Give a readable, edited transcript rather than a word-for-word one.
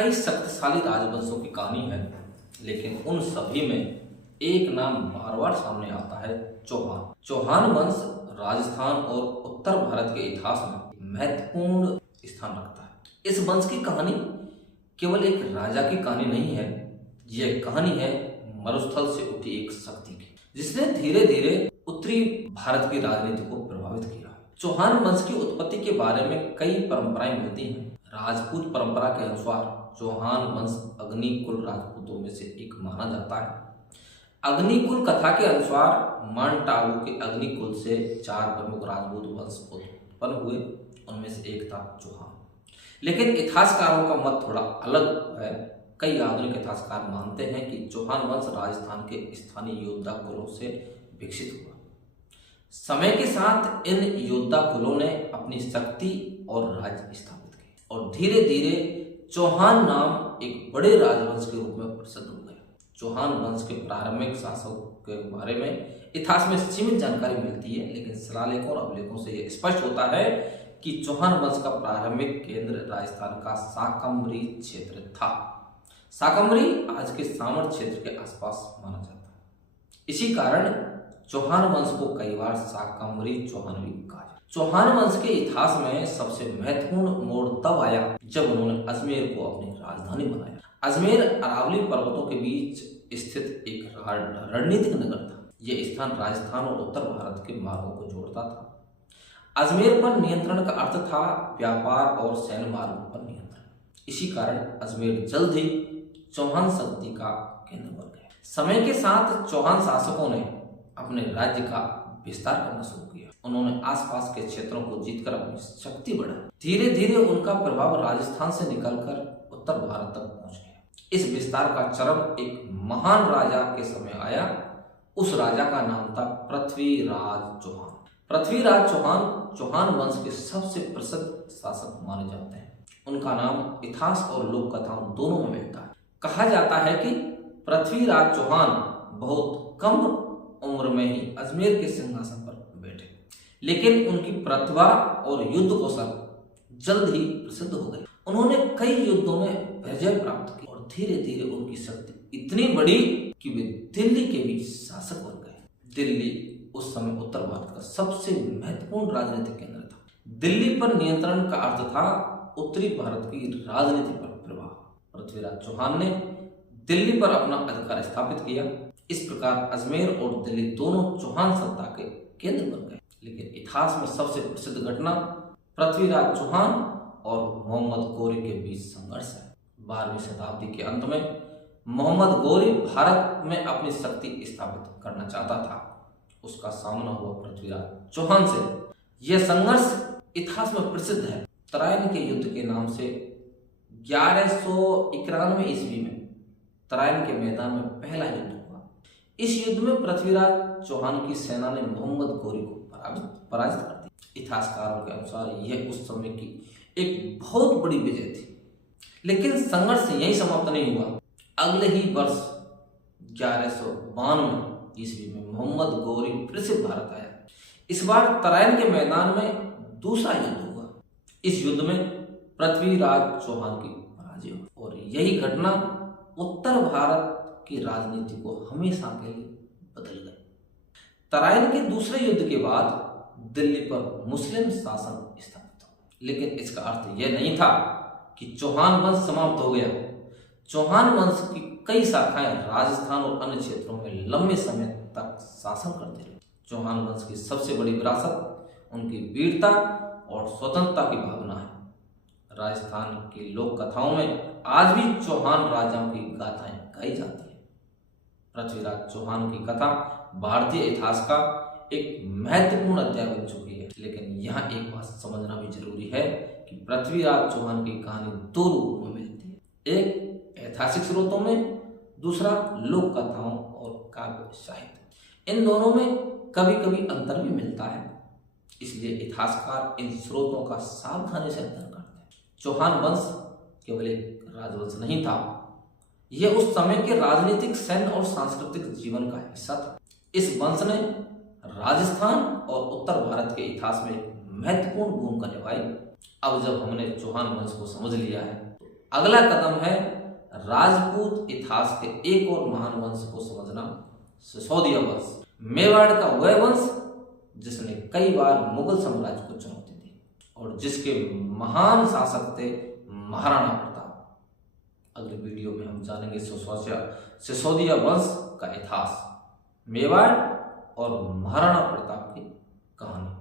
कई शक्तिशाली राजवंशों की कहानी है, लेकिन उन सभी में एक नाम बार बार सामने आता है, चौहान। चौहान वंश राजस्थान और उत्तर भारत के इतिहास में महत्वपूर्ण स्थान रखता है। इस वंश की कहानी केवल एक राजा की कहानी नहीं है, यह कहानी है मरुस्थल से उठी एक शक्ति की, जिसने धीरे धीरे उत्तरी भारत की राजनीति को प्रभावित किया। चौहान वंश की उत्पत्ति के बारे में कई परंपराएं मिलती हैं। राजपूत परंपरा के अनुसार चौहान वंश अग्निकुल राजपूतों में से एक माना जाता है। अग्निकुल कथा के अनुसार माउंट आबू के अग्निकुल से 4 प्रमुख राजपूत वंश उत्पन्न हुए, उनमें से एक था चौहान। लेकिन इतिहासकारों का मत थोड़ा अलग है। कई आधुनिक इतिहासकार मानते हैं कि चौहान वंश राजस्थान के स्थानीय योद्धा कुलों से विकसित हुआ। समय के साथ इन योद्धा कुलों ने अपनी शक्ति और राज्य स्थापित किए और धीरे धीरे चौहान नाम एक बड़े राजवंश के रूप में प्रसिद्ध हो गया। चौहान वंश के प्रारंभिक शासकों के बारे में इतिहास में सीमित जानकारी मिलती है, लेकिन शिलालेखों और अभिलेखों से यह स्पष्ट होता है कि चौहान वंश का प्रारंभिक केंद्र राजस्थान का शाकंभरी क्षेत्र था। शाकंभरी आज के सामर क्षेत्र के आसपास माना जाता है। इसी कारण चौहान वंश को कई बार शाकंभरी चौहान भी कहा जाता है। चौहान वंश के इतिहास में सबसे महत्वपूर्ण मोड़ तब आया जब उन्होंने अजमेर को अपनी राजधानी बनाया। अजमेर अरावली पर्वतों के बीच स्थित एक रणनीतिक नगर था। यह स्थान राजस्थान और उत्तर भारत के मार्गों को जोड़ता था। अजमेर पर नियंत्रण का अर्थ था व्यापार और सैन्य मार्गों पर नियंत्रण। इसी कारण अजमेर जल्द ही चौहान शक्ति का केंद्र बन गया। समय के साथ चौहान शासकों ने अपने राज्य का विस्तार करना शुरू किया। उन्होंने आसपास के क्षेत्रों को जीतकर अपनी शक्ति बढ़ाई। धीरे धीरे उनका प्रभाव राजस्थान से निकलकर उत्तर भारत तक पहुंच गया। इस विस्तार का चरम एक महान राजा के समय आया। उस राजा का नाम था पृथ्वीराज चौहान। पृथ्वीराज चौहान चौहान वंश के सबसे प्रसिद्ध शासक माने जाते हैं। उनका नाम इतिहास और लोक कथाओं दोनों में मिलता है। कहा जाता है कि पृथ्वीराज चौहान बहुत कम उम्र में ही अजमेर के सिंहासन पर बैठे, लेकिन उनकी प्रतिभा और युद्ध कौशल जल्द ही प्रसिद्ध हो गए। उन्होंने कई युद्धों में विजय प्राप्त की और धीरे धीरे उनकी शक्ति इतनी बढ़ी कि वे दिल्ली के भी शासक बन गए। दिल्ली उस समय उत्तर भारत का सबसे महत्वपूर्ण राजनीतिक केंद्र था। दिल्ली पर नियंत्रण का अर्थ था उत्तरी भारत की राजनीति पर प्रभाव। पृथ्वीराज चौहान ने दिल्ली पर अपना अधिकार स्थापित किया। इस प्रकार अजमेर और दिल्ली दोनों चौहान सत्ता के केंद्र बन गए। लेकिन इतिहास में सबसे प्रसिद्ध घटना पृथ्वीराज चौहान और मोहम्मद गौरी के बीच संघर्ष है। 12वीं शताब्दी के अंत में मोहम्मद गौरी भारत में अपनी शक्ति स्थापित करना चाहता था। उसका सामना हुआ पृथ्वीराज चौहान से। यह संघर्ष इतिहास में प्रसिद्ध है। तराइन के युद्ध के नाम से 1191 ईस्वी में तराइन के मैदान में पहला युद्ध हुआ। इस युद्ध में पृथ्वीराज चौहान की सेना ने मोहम्मद गौरी को पराजित कर दिया। इतिहासकारों के अनुसार यह उस समय की एक बहुत बड़ी विजय थी। लेकिन संघर्ष यहीं समाप्त नहीं हुआ। अगले ही वर्ष 1192 ईस्वी में मोहम्मद गौरी फिर से भारत आया। इस बार तराइन के मैदान में दूसरा युद्ध हुआ। इस युद्ध में पृथ्वीराज चौहान की पराजय हुई और यही घटना उत्तर भारत की राजनीति को हमेशा के लिए बदल गई। तराइन के दूसरे युद्ध के बाद दिल्ली पर मुस्लिम शासन स्थापित हुआ, लेकिन इसका अर्थ यह नहीं था कि चौहान वंश समाप्त हो गया। चौहान वंश की कई शाखाएं राजस्थान और अन्य क्षेत्रों में लंबे समय तक शासन करते रहे। चौहान वंश की सबसे बड़ी विरासत उनकी वीरता और स्वतंत्रता की भावना है। राजस्थान की लोक कथाओं में आज भी चौहान राजाओं की गाथाएं गाई जाती है। पृथ्वीराज चौहान की कथा भारतीय इतिहास का एक महत्वपूर्ण अध्याय बन चुकी है। लेकिन यहाँ एक बात समझना भी जरूरी है कि पृथ्वीराज चौहान की कहानी 2 रूपों में मिलती है। एक ऐतिहासिक स्रोतों में, दूसरा लोक कथाओं और काव्य साहित्य। इन दोनों में कभी कभी अंतर भी मिलता है, इसलिए इतिहासकार इन स्रोतों का सावधानी से अध्ययन करते हैं। चौहान वंश केवल एक राजवंश नहीं था, यह उस समय के राजनीतिक, सैन्य और सांस्कृतिक जीवन का हिस्सा था। इस वंश ने राजस्थान और उत्तर भारत के इतिहास में एक महत्वपूर्ण भूमिका निभाई। अब जब हमने चौहान वंश को समझ लिया है, तो अगला कदम है राजपूत इतिहास के एक और महान वंश को समझना, सिसोदिया वंश। मेवाड़ का वह वंश जिसने कई बार मुगल साम्राज्य को चुनौती दी और जिसके महान शासक थे महाराणा प्रताप। अगले वीडियो में हम जानेंगे सिसोदिया वंश का इतिहास, मेवाड़ और महाराणा प्रताप की कहानी।